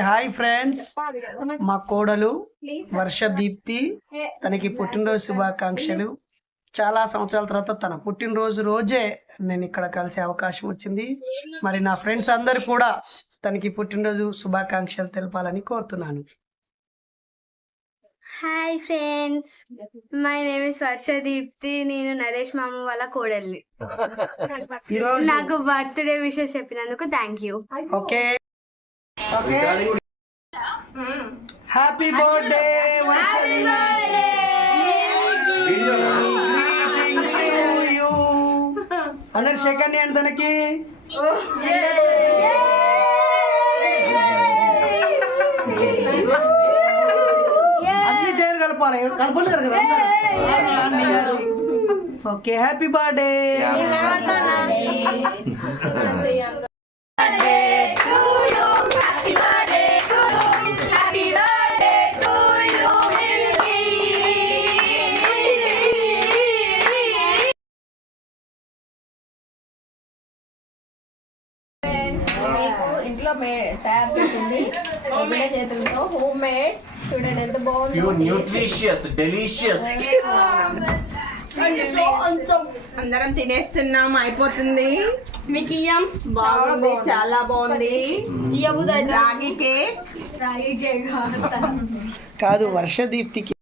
Hi friends మా కోడలు వర్ష దీప్తి తనకి పుట్టినరోజు శుభాకాంక్షలు. చాలా సంవత్సరాల తర్వాత తన పుట్టినరోజు రోజే నేను ఇక్కడ కలిసే అవకాశం వచ్చింది. మరి నా ఫ్రెండ్స్ అందరు కూడా తనకి పుట్టినరోజు శుభాకాంక్షలు తెలపాలని కోరుతున్నాను. Hi friends my name is Varsha Deepti నేను నరేష్ మామ వాళ్ళ కోడల్ని. నాకు బర్త్డే విషెస్ చెప్పినందుకు thank you okay okay happy birthday అందరు సెకండ్ హ్యాండ్ తనకి అన్ని చేయరు కలపాలి కలపలేరు కదా ఓకే హ్యాపీ బర్త్డే మే తయారు చేసింది మమ్మీ చేతులతో హోమ్ మేడ్ చూడండి ఎంత బాగుంది. న్యూట్రిషియస్ డెలిషియస్ అందరం తినేస్తున్నాం అయిపోతుంది. మీకు ఇయ్యం. బాగుంది చాలా బాగుంది. రాగి కేక్. కాదు. వర్ష దీప్తికి